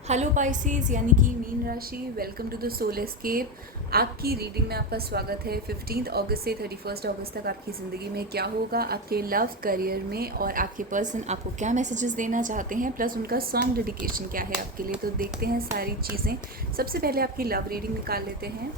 Hello Pisces यानी कि मीन राशि, welcome to the Soul Escape. आपकी रीडिंग में आपका स्वागत है। 15 अगस्त से 31 अगस्त तक आपकी ज़िंदगी में क्या होगा, आपके लव करियर में, और आपके पर्सन आपको क्या मैसेजेस देना चाहते हैं, प्लस उनका सॉन्ग डेडिकेशन क्या है आपके लिए। तो देखते हैं सारी चीज़ें। सबसे पहले आपकी लव रीडिंग निकाल लेते हैं।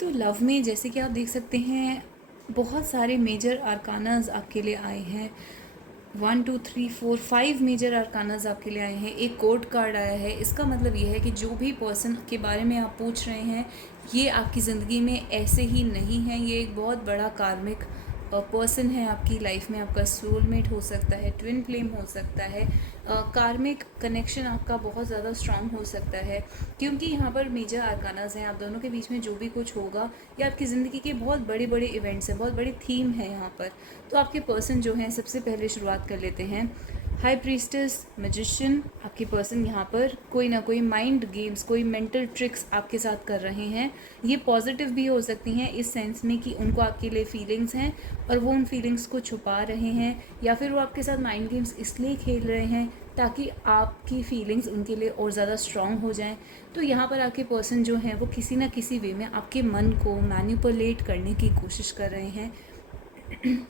तो लव में जैसे कि आप देख सकते हैं, बहुत सारे मेजर आर्कानाज आपके लिए आए हैं। 1 2 3 4 5 मेजर आर्कानाज आपके लिए आए हैं। एक कोर्ट कार्ड आया है। इसका मतलब ये है कि जो भी पर्सन के बारे में आप पूछ रहे हैं, ये आपकी ज़िंदगी में ऐसे ही नहीं है। ये एक बहुत बड़ा कार्मिक पर्सन है आपकी लाइफ में। आपका सोलमेट हो सकता है, ट्विन फ्लेम हो सकता है, कार्मिक कनेक्शन आपका बहुत ज़्यादा स्ट्रांग हो सकता है, क्योंकि यहाँ पर मेजर आर्कानाज हैं। आप दोनों के बीच में जो भी कुछ होगा, ये आपकी ज़िंदगी के बहुत बड़े बड़े इवेंट्स हैं, बहुत बड़ी थीम है यहाँ पर। तो आपके पर्सन जो हैं, सबसे पहले शुरुआत कर लेते हैं। High priestess, magician. आपके पर्सन यहाँ पर कोई ना कोई माइंड गेम्स, कोई मेंटल ट्रिक्स आपके साथ कर रहे हैं। ये पॉजिटिव भी हो सकती हैं इस सेंस में कि उनको आपके लिए फीलिंग्स हैं और वो उन फीलिंग्स को छुपा रहे हैं, या फिर वो आपके साथ माइंड गेम्स इसलिए खेल रहे हैं ताकि आपकी फीलिंग्स उनके लिए और ज़्यादा स्ट्रॉन्ग हो जाएं। तो यहाँ पर आपके पर्सन जो हैं, वो किसी ना किसी वे में आपके मन को मैनिपुलेट करने की कोशिश कर रहे हैं।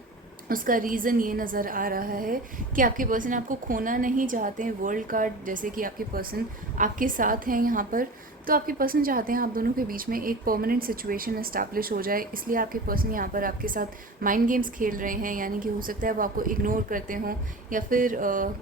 उसका रीज़न ये नज़र आ रहा है कि आपके पर्सन आपको खोना नहीं चाहते हैं। वर्ल्ड कार्ड जैसे कि आपके पर्सन आपके साथ हैं यहाँ पर। तो आपके पर्सन चाहते हैं आप दोनों के बीच में एक परमानेंट सिचुएशन इस्टेब्लिश हो जाए, इसलिए आपके पर्सन यहाँ पर आपके साथ माइंड गेम्स खेल रहे हैं। यानी कि हो सकता है वो आपको इग्नोर करते हों, या फिर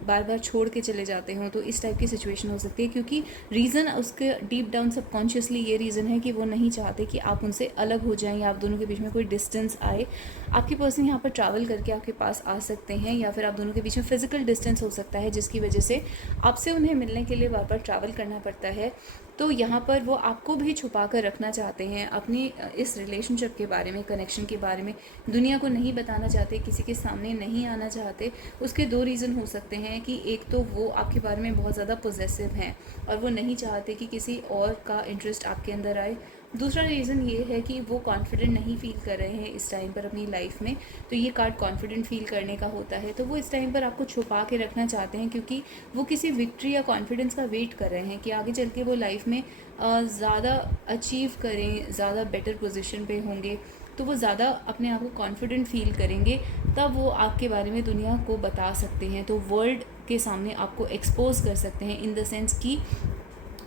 बार बार छोड़ के चले जाते हों। तो इस टाइप की सिचुएशन हो सकती है, क्योंकि रीज़न उसके डीप डाउन सबकॉन्शियसली ये रीज़न है कि वो नहीं चाहते कि आप उनसे अलग हो जाएं या आप दोनों के बीच में कोई डिस्टेंस आए। आपके पर्सन यहाँ पर ट्रैवल करके आपके पास आ सकते हैं, या फिर आप दोनों के बीच में फिजिकल डिस्टेंस हो सकता है, जिसकी वजह से आपसे उन्हें मिलने के लिए बार बार ट्रैवल करना पड़ता है। तो यहाँ पर वो आपको भी छुपा कर रखना चाहते हैं अपनी इस रिलेशनशिप के बारे में, कनेक्शन के बारे में। दुनिया को नहीं बताना चाहते, किसी के सामने नहीं आना चाहते। उसके दो रीज़न हो सकते हैं कि एक तो वो आपके बारे में बहुत ज़्यादा पॉजेसिव हैं और वो नहीं चाहते कि किसी और का इंटरेस्ट आपके अंदर आए। दूसरा रीज़न ये है कि वो कॉन्फिडेंट नहीं फील कर रहे हैं इस टाइम पर अपनी लाइफ में। तो ये कार्ड कॉन्फिडेंट फील करने का होता है। तो वो इस टाइम पर आपको छुपा के रखना चाहते हैं, क्योंकि वो किसी विक्ट्री या कॉन्फिडेंस का वेट कर रहे हैं कि आगे चल के वो लाइफ में ज़्यादा अचीव करें, ज़्यादा बेटर पोजीशन पे होंगे। तो वो ज़्यादा अपने आप को कॉन्फिडेंट फील करेंगे, तब वो आपके बारे में दुनिया को बता सकते हैं। तो वर्ल्ड के सामने आपको एक्सपोज कर सकते हैं, इन द सेंस कि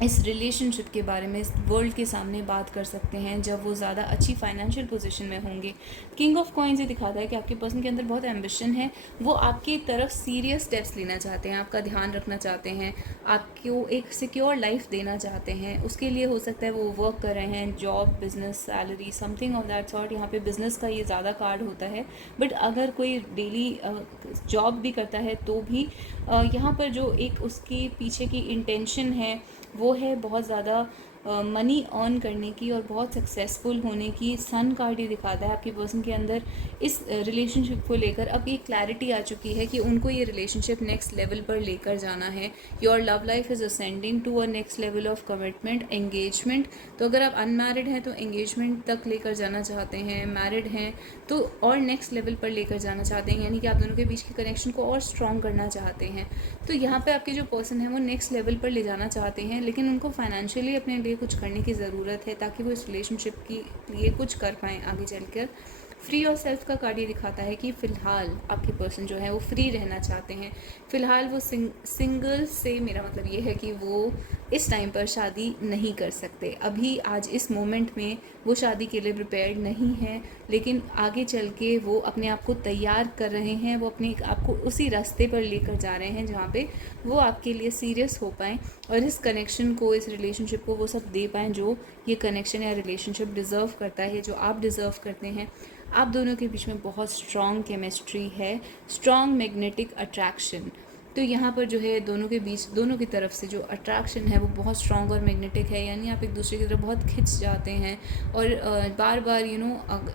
इस रिलेशनशिप के बारे में वर्ल्ड के सामने बात कर सकते हैं जब वो ज़्यादा अच्छी फाइनेंशियल पोजीशन में होंगे। किंग ऑफ कॉइन्स ये दिखाता है कि आपके पर्सन के अंदर बहुत एम्बिशन है। वो आपकी तरफ सीरियस स्टेप्स लेना चाहते हैं, आपका ध्यान रखना चाहते हैं, आपको एक सिक्योर लाइफ देना चाहते हैं। उसके लिए हो सकता है वो वर्क कर रहे हैं, job, business, salary, something of that sort. यहाँ पे बिजनेस का ये ज़्यादा कार्ड होता है, बट अगर कोई डेली जॉब भी करता है तो भी यहाँ पर जो एक उसके पीछे की इंटेंशन है, वो है बहुत ज़्यादा मनी अर्न करने की और बहुत सक्सेसफुल होने की। सन कार्ड ही दिखाता है आपके पर्सन के अंदर इस रिलेशनशिप को लेकर अब ये क्लैरिटी आ चुकी है कि उनको ये रिलेशनशिप नेक्स्ट लेवल पर लेकर जाना है। Your love life is ascending to a next level of commitment, engagement. तो अगर आप अनमैरिड हैं तो एंगेजमेंट तक लेकर जाना चाहते हैं, मैरिड हैं तो और नेक्स्ट लेवल पर लेकर जाना चाहते हैं, यानी कि आप दोनों के बीच के कनेक्शन को और स्ट्रॉन्ग करना चाहते हैं। तो यहाँ पे आपके जो पर्सन है वो नेक्स्ट लेवल पर ले जाना चाहते हैं, लेकिन उनको फाइनेंशियली अपने लिए कुछ करने की ज़रूरत है ताकि वो इस रिलेशनशिप के लिए कुछ कर पाएँ आगे चलकर। फ्री और सेल्फ का कार्ड ये दिखाता है कि फ़िलहाल आपके पर्सन जो है वो फ्री रहना चाहते हैं। फ़िलहाल वो सिंगल से मेरा मतलब ये है कि वो इस टाइम पर शादी नहीं कर सकते। अभी आज इस मोमेंट में वो शादी के लिए प्रिपेयर्ड नहीं है, लेकिन आगे चल के वो अपने आप को तैयार कर रहे हैं। वो अपने आप को उसी रास्ते पर लेकर जा रहे हैं जहाँ पे वो आपके लिए सीरियस हो पाएँ और इस कनेक्शन को, इस रिलेशनशिप को वो सब दे पाएँ जो ये कनेक्शन या रिलेशनशिप डिज़र्व करता है, जो आप डिज़र्व करते हैं। आप दोनों के बीच में बहुत स्ट्रॉन्ग केमिस्ट्री है, स्ट्रॉन्ग मैग्नेटिक अट्रैक्शन। तो यहाँ पर जो है दोनों के बीच, दोनों की तरफ से जो अट्रैक्शन है वो बहुत स्ट्रॉन्ग और मैग्नेटिक है, यानी आप एक दूसरे की तरफ बहुत खिंच जाते हैं। और बार बार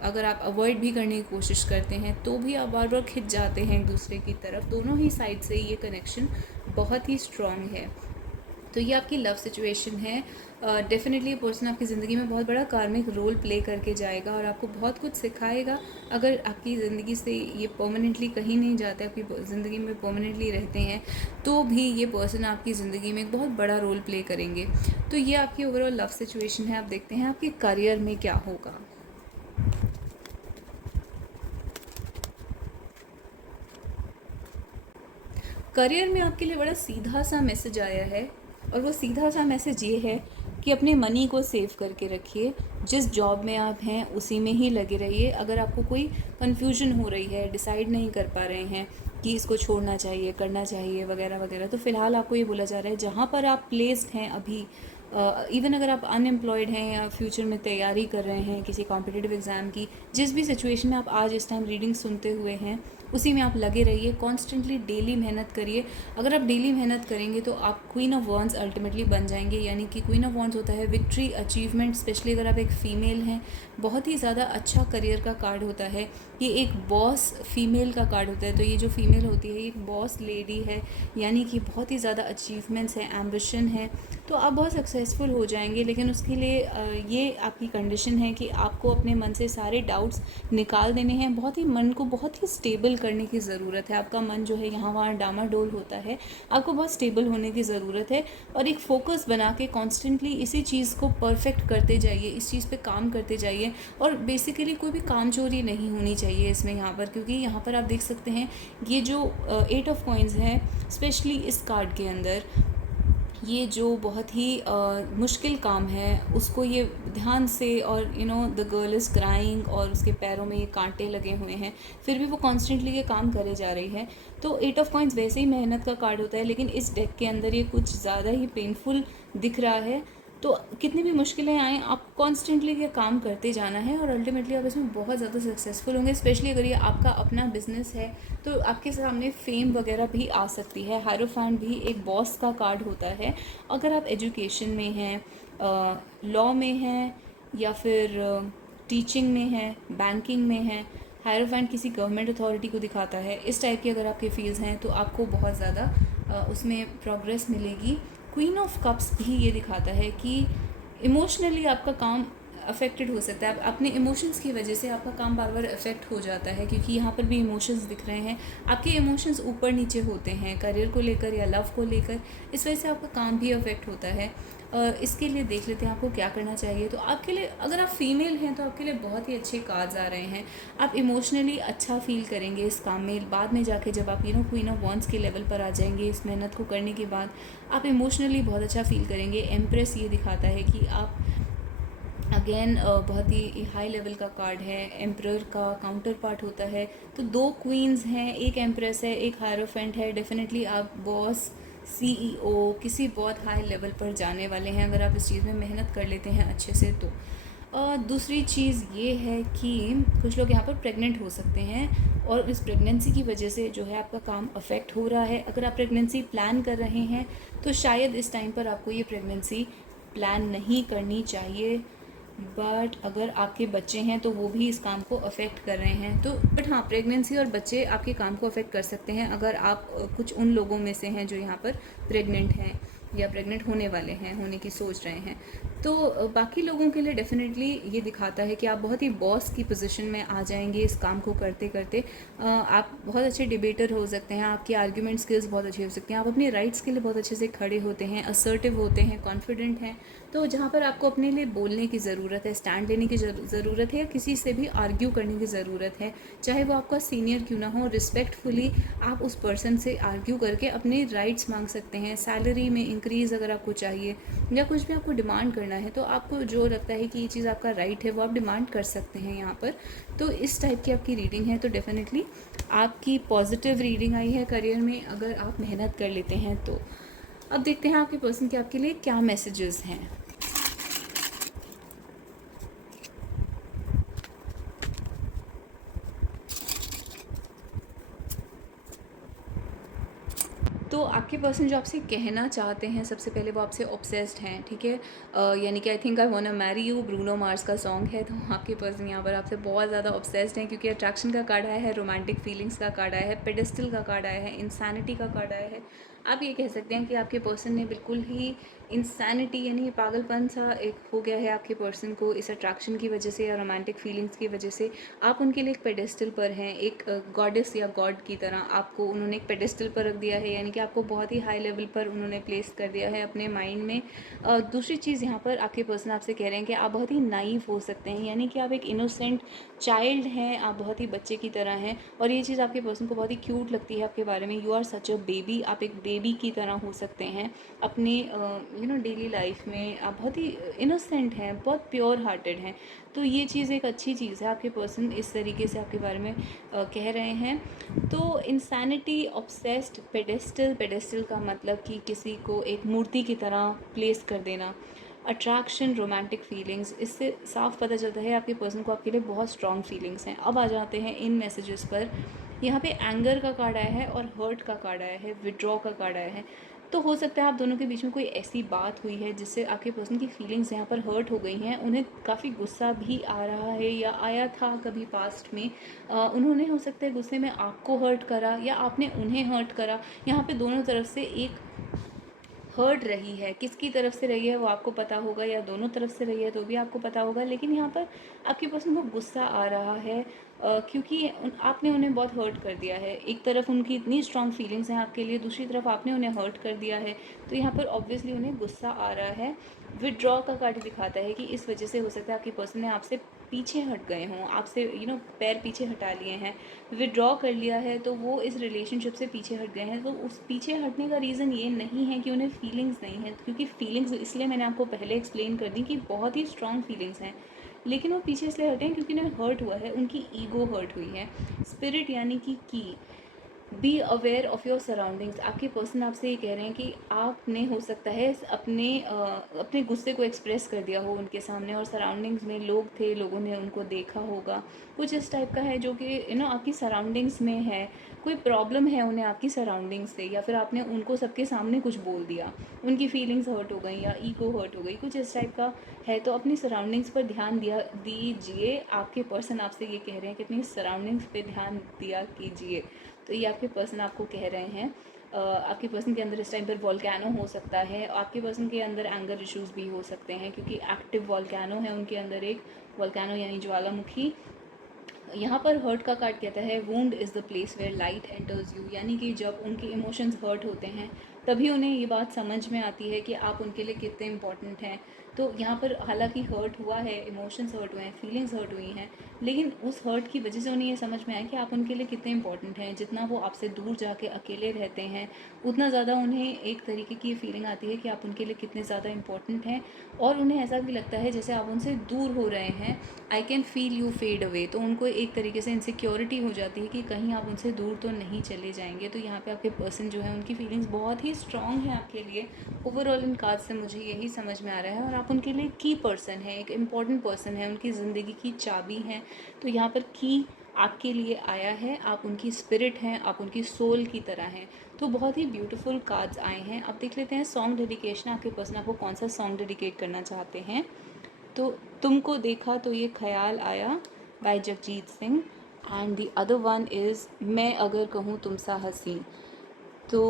अगर आप अवॉइड भी करने की कोशिश करते हैं तो भी आप बार बार खिंच जाते हैं एक दूसरे की तरफ। दोनों ही साइड से ये कनेक्शन बहुत ही स्ट्रॉन्ग है। तो ये आपकी लव सिचुएशन है। डेफिनेटली ये पर्सन आपकी ज़िंदगी में बहुत बड़ा कार्मिक रोल प्ले करके जाएगा और आपको बहुत कुछ सिखाएगा। अगर आपकी ज़िंदगी से ये परमानेंटली कहीं नहीं जाते, आपकी ज़िंदगी में परमानेंटली रहते हैं, तो भी ये पर्सन आपकी ज़िंदगी में एक बहुत बड़ा रोल प्ले करेंगे। तो ये आपकी ओवरऑल लव सिचुएशन है। आप देखते हैं आपके करियर में क्या होगा। करियर में आपके लिए बड़ा सीधा सा मैसेज आया है, और वो सीधा सा मैसेज ये है कि अपने मनी को सेव करके रखिए। जिस जॉब में आप हैं उसी में ही लगे रहिए। अगर आपको कोई कन्फ्यूजन हो रही है, डिसाइड नहीं कर पा रहे हैं कि इसको छोड़ना चाहिए, करना चाहिए वगैरह वगैरह, तो फ़िलहाल आपको ये बोला जा रहा है जहाँ पर आप प्लेस्ड हैं अभी, इवन अगर आप अनएम्प्लॉयड हैं या फ्यूचर में तैयारी कर रहे हैं किसी कॉम्पिटिटिव एग्ज़ाम की, जिस भी सिचुएशन में आप आज इस टाइम रीडिंग सुनते हुए हैं, उसी में आप लगे रहिए। कॉन्स्टेंटली डेली मेहनत करिए। अगर आप डेली मेहनत करेंगे तो आप क्वीन ऑफ वॉन्ड्स अल्टीमेटली बन जाएंगे। यानी कि क्वीन ऑफ वॉन्ड्स होता है विक्ट्री, अचीवमेंट। स्पेशली अगर आप एक फ़ीमेल हैं, बहुत ही ज़्यादा अच्छा करियर का कार्ड होता है। ये एक बॉस फीमेल का कार्ड होता है। तो ये जो फीमेल होती है, ये एक बॉस लेडी है, यानी कि बहुत ही ज़्यादा अचीवमेंट्स हैं, एम्बिशन है, तो आप बहुत सक्सेसफुल हो जाएंगे। लेकिन उसके लिए ये आपकी कंडीशन है कि आपको अपने मन से सारे डाउट्स निकाल देने हैं। बहुत ही मन को बहुत ही स्टेबल करने की ज़रूरत है। आपका मन जो है यहाँ वहाँ डामाडोल होता है, आपको बहुत स्टेबल होने की ज़रूरत है और एक फ़ोकस बना के कॉन्स्टेंटली इसी चीज़ को परफेक्ट करते जाइए, इस चीज़ पे काम करते जाइए। और बेसिकली कोई भी काम चोरी नहीं होनी चाहिए इसमें यहाँ पर, क्योंकि यहाँ पर आप देख सकते हैं ये जो 8 ऑफ कॉइन्स हैं, स्पेशली इस कार्ड के अंदर, ये जो बहुत ही मुश्किल काम है उसको ये ध्यान से, और द गर्ल इज़ क्राइंग और उसके पैरों में ये कांटे लगे हुए हैं, फिर भी वो कॉन्स्टेंटली ये काम करे जा रही है। तो 8 ऑफ कॉइन्स वैसे ही मेहनत का कार्ड होता है, लेकिन इस डेक के अंदर ये कुछ ज़्यादा ही पेनफुल दिख रहा है। तो कितनी भी मुश्किलें आएँ, आप कॉन्स्टेंटली ये काम करते जाना है और अल्टीमेटली आप इसमें बहुत ज़्यादा सक्सेसफुल होंगे। स्पेशली अगर ये आपका अपना बिजनेस है तो आपके सामने फेम वगैरह भी आ सकती है। हायरोफेंट भी एक बॉस का कार्ड होता है। अगर आप एजुकेशन में हैं, लॉ में हैं, या फिर टीचिंग में हैं, बैंकिंग में हैं, हायरोफेंट किसी गवर्नमेंट अथॉरिटी को दिखाता है। इस टाइप की अगर आपके फील्ड्स हैं तो आपको बहुत ज़्यादा उसमें प्रोग्रेस मिलेगी। क्वीन ऑफ कप्स भी ये दिखाता है कि इमोशनली आपका काम अफेक्टेड हो सकता है। अपने इमोशंस की वजह से आपका काम बार बार अफेक्ट हो जाता है, क्योंकि यहाँ पर भी इमोशंस दिख रहे हैं। आपके इमोशंस ऊपर नीचे होते हैं करियर को लेकर या लव को लेकर, इस वजह से आपका काम भी अफेक्ट होता है। इसके लिए देख लेते हैं आपको क्या करना चाहिए। तो आपके लिए, अगर आप फीमेल हैं तो आपके लिए बहुत ही अच्छे कार्ड्स आ रहे हैं। आप इमोशनली अच्छा फील करेंगे इस काम में। बाद में जाके जब आप क्वीन ऑफ वॉन्ड्स के लेवल पर आ जाएंगे, इस मेहनत को करने के बाद आप इमोशनली बहुत अच्छा फील करेंगे। एम्प्रेस ये दिखाता है कि आप अगेन बहुत ही हाई लेवल का कार्ड है। एम्परर का काउंटर पार्ट होता है। तो 2 क्वींस हैं, एक एम्प्रेस है, एक हायरोफेंट है। डेफिनेटली आप बॉस, सीईओ, किसी बहुत हाई लेवल पर जाने वाले हैं अगर आप इस चीज़ में मेहनत कर लेते हैं अच्छे से। तो दूसरी चीज़ ये है कि कुछ लोग यहाँ पर प्रेग्नेंट हो सकते हैं और इस प्रेगनेंसी की वजह से जो है आपका काम अफेक्ट हो रहा है। अगर आप प्रेगनेंसी प्लान कर रहे हैं तो शायद इस टाइम पर आपको ये प्रेगनेंसी प्लान नहीं करनी चाहिए। बट अगर आपके बच्चे हैं तो वो भी इस काम को अफेक्ट कर रहे हैं। तो बट हाँ, प्रेगनेंसी और बच्चे आपके काम को अफेक्ट कर सकते हैं अगर आप कुछ उन लोगों में से हैं जो यहाँ पर प्रेग्नेंट हैं या प्रेग्नेंट होने वाले हैं, होने की सोच रहे हैं। तो बाकी लोगों के लिए डेफिनेटली ये दिखाता है कि आप बहुत ही बॉस की पोजीशन में आ जाएंगे इस काम को करते करते। आप बहुत अच्छे डिबेटर हो सकते हैं, आपकी आर्ग्यूमेंट स्किल्स बहुत अच्छी हो सकती हैं, आप अपने राइट्स के लिए बहुत अच्छे से खड़े होते हैं, असर्टिव होते हैं, कॉन्फिडेंट हैं। तो जहाँ पर आपको अपने लिए बोलने की ज़रूरत है, स्टैंड लेने की ज़रूरत है, या किसी से भी आर्ग्यू करने की ज़रूरत है, चाहे वो आपका सीनियर क्यों ना हो, रिस्पेक्टफुली आप उस पर्सन से आर्ग्यू करके अपने राइट्स मांग सकते हैं। सैलरी में इंक्रीज़ अगर आपको चाहिए या कुछ भी आपको डिमांड करना है, तो आपको जो लगता है कि ये चीज़ आपका राइट है वो आप डिमांड कर सकते हैं यहाँ पर। तो इस टाइप की आपकी रीडिंग है। तो डेफिनेटली आपकी पॉजिटिव रीडिंग आई है करियर में, अगर आप मेहनत कर लेते हैं तो। अब देखते हैं आपके पर्सन के आपके लिए क्या मैसेजेस हैं। तो आपके पर्सन जो आपसे कहना चाहते हैं, सबसे पहले वो आपसे ऑब्सेस्ड हैं, ठीक है। यानी कि I think I वांना marry you, Bruno Mars का सॉन्ग है। तो आपके पर्सन यहाँ पर आपसे बहुत ज़्यादा ऑब्सेस्ड हैं, क्योंकि अट्रैक्शन का कार्ड आया है, रोमांटिक फीलिंग्स का कार्ड आया है, पेडिस्टल का कार्ड आया है, इंसानिटी का कार्ड आया है, आप ये कह सकते हैं कि आपके पर्सन ने बिल्कुल ही इंसैनिटी यानी पागलपन सा एक हो गया है आपके पर्सन को इस अट्रैक्शन की वजह से या रोमांटिक फीलिंग्स की वजह से। आप उनके लिए एक पेडेस्टल पर हैं, एक गॉडेस या गॉड की तरह आपको उन्होंने एक पेडेस्टल पर रख दिया है, यानी कि आपको बहुत ही हाई लेवल पर उन्होंने प्लेस कर दिया है अपने माइंड में। दूसरी चीज़ यहाँ पर आपके पर्सन आपसे कह रहे हैं कि आप बहुत ही नाइव हो सकते हैं, यानी कि आप एक इनोसेंट चाइल्ड हैं, आप बहुत ही बच्चे की तरह हैं। और ये चीज़ आपके पर्सन को बहुत ही क्यूट लगती है आपके बारे में। You are such a baby, आप एक बेबी की तरह हो सकते हैं अपने डेली लाइफ में। आप बहुत ही इनोसेंट हैं, बहुत प्योर हार्टेड हैं। तो ये चीज़ एक अच्छी चीज़ है, आपके पर्सन इस तरीके से आपके बारे में कह रहे हैं। तो इंसैनिटी, ऑब्सेस्ड, पेडेस्टल, पेडेस्टल का मतलब कि किसी को एक मूर्ति की तरह प्लेस कर देना। अट्रैक्शन, रोमांटिक फीलिंग्स, इससे साफ पता चलता है आपके पर्सन को आपके लिए बहुत स्ट्रॉन्ग फीलिंग्स हैं। अब आ जाते हैं इन मैसेजेस पर। यहाँ पे एंगर का कार्ड आया है और हर्ट का कार्ड आया है, विड्रॉ का कार्ड आया है। तो हो सकता है आप दोनों के बीच में कोई ऐसी बात हुई है जिससे आपके पर्सन की फीलिंग्स यहाँ पर हर्ट हो गई हैं। उन्हें काफ़ी गुस्सा भी आ रहा है या आया था कभी पास्ट में। उन्होंने हो सकता है गुस्से में आपको हर्ट करा या आपने उन्हें हर्ट करा। यहाँ पे दोनों तरफ से एक हर्ट रही है, किसकी तरफ से रही है वो आपको पता होगा, या दोनों तरफ से रही है तो भी आपको पता होगा। लेकिन यहाँ पर आपके पर्सन को गुस्सा आ रहा है क्योंकि आपने उन्हें बहुत हर्ट कर दिया है। एक तरफ उनकी इतनी स्ट्रॉन्ग फीलिंग्स हैं आपके लिए, दूसरी तरफ आपने उन्हें हर्ट कर दिया है। तो यहाँ पर ऑब्वियसली उन्हें गुस्सा आ रहा है। विड्रॉ का कार्ड दिखाता है कि इस वजह से हो सकता है आपके पर्सन ने आपसे पीछे हट गए हों, आपसे पैर पीछे हटा लिए हैं, विड्रॉ कर लिया है। तो वो इस रिलेशनशिप से पीछे हट गए हैं। तो उस पीछे हटने का रीज़न ये नहीं है कि उन्हें फीलिंग्स नहीं हैं, क्योंकि फीलिंग्स इसलिए मैंने आपको पहले एक्सप्लेन कर दी कि बहुत ही स्ट्रॉन्ग फीलिंग्स हैं। लेकिन वो पीछे इसलिए हटे हैं क्योंकि उन्हें हर्ट हुआ है, उनकी ईगो हर्ट हुई है। स्पिरिट यानी कि की be aware of your surroundings. आपके पर्सन आपसे ये कह रहे हैं कि आपने हो सकता है अपने गुस्से को एक्सप्रेस कर दिया हो उनके सामने, और सराउंडिंग्स में लोग थे, लोगों ने उनको देखा होगा। कुछ इस टाइप का है जो कि आपकी सराउंडिंग्स में है, कोई प्रॉब्लम है उन्हें आपकी सराउंडिंग्स से, या फिर आपने उनको सबके सामने कुछ बोल दिया, उनकी फीलिंग्स हर्ट हो गई या ईगो हर्ट हो गई, कुछ इस टाइप का है। तो अपनी सराउंडिंग्स पर ध्यान दीजिए। आपके पर्सन आपसे ये कह रहे हैं कि अपनी सराउंडिंग्स पे ध्यान दिया कीजिए। तो ये आपके पर्सन आपको कह रहे हैं। आपके पर्सन के अंदर इस टाइम पर वॉल्केनो हो सकता है, आपके पर्सन के अंदर एंगर इश्यूज़ भी हो सकते हैं, क्योंकि एक्टिव वॉल्केनो है उनके अंदर, एक वॉल्केनो यानी ज्वालामुखी। यहाँ पर हर्ट का कार्ड कहता है wound is the place where light enters you, यानी कि जब उनके इमोशंस हर्ट होते हैं तभी उन्हें ये बात समझ में आती है कि आप उनके लिए कितने इंपॉर्टेंट हैं। तो यहाँ पर हालांकि हर्ट हुआ है, इमोशंस हर्ट हुए हैं, फीलिंग्स हर्ट हुई हैं, लेकिन उस हर्ट की वजह से उन्हें ये समझ में आया कि आप उनके लिए कितने इंपॉर्टेंट हैं। जितना वो आपसे दूर जाके अकेले रहते हैं उतना ज़्यादा उन्हें एक तरीके की फीलिंग आती है कि आप उनके लिए कितने ज़्यादा इंपॉर्टेंट हैं। और उन्हें ऐसा भी लगता है जैसे आप उनसे दूर हो रहे हैं। I can feel you fade away, तो उनको एक तरीके से इनसिक्योरिटी हो जाती है कि कहीं आप उनसे दूर तो नहीं चले जाएंगे। तो यहाँ पे आपके पर्सन जो है उनकी फीलिंग्स बहुत ही स्ट्रॉन्ग है आपके लिए। ओवरऑल इन कार्ड से मुझे यही समझ में आ रहा है। और आप उनके लिए की पर्सन है, एक इम्पॉर्टेंट पर्सन है, उनकी ज़िंदगी की चाबी हैं। तो यहाँ पर की आपके लिए आया है, आप उनकी स्पिरिट हैं, आप उनकी सोल की तरह हैं। तो बहुत ही ब्यूटीफुल कार्ड्स आए हैं। अब देख लेते हैं सॉन्ग डेडिकेशन, आपके पर्सन आपको कौन सा सॉन्ग डेडिकेट करना चाहते हैं। तो तुमको देखा तो ये ख्याल आया by Jagjit Singh, and the other one is मैं अगर कहूँ तुम सा हसी। तो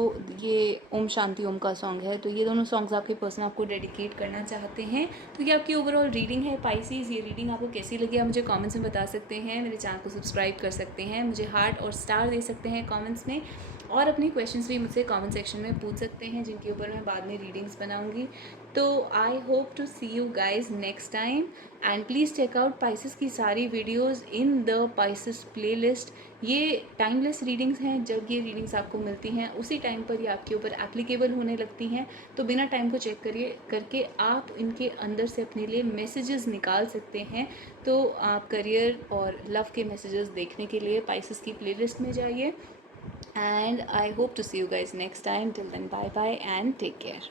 ये ओम शांति ओम का सॉन्ग है। तो ये दोनों सॉन्ग्स आपके पर्सन आपको डेडिकेट करना चाहते हैं। तो ये आपकी ओवरऑल रीडिंग है पाइसेस। ये रीडिंग आपको कैसी लगी आप मुझे कमेंट्स में बता सकते हैं, मेरे चैनल को सब्सक्राइब कर सकते हैं, मुझे हार्ट और स्टार दे सकते हैं कमेंट्स में, और अपने क्वेश्चंस भी मुझसे कमेंट सेक्शन में पूछ सकते हैं, जिनके ऊपर मैं बाद में रीडिंग्स बनाऊंगी। तो I hope to see you guys next time, and please check out Pisces की सारी videos in the Pisces playlist. ये टाइमलेस रीडिंग्स हैं, जब ये रीडिंग्स आपको मिलती हैं उसी टाइम पर ये आपके ऊपर एप्लीकेबल होने लगती हैं। तो बिना टाइम को चेक करके आप इनके अंदर से अपने लिए मैसेजेस निकाल सकते हैं। तो आप करियर और लव के मैसेजेस देखने के लिए पाइसेस की प्लेलिस्ट में जाइए। And I hope to see you guys next time. Till then bye bye and take care.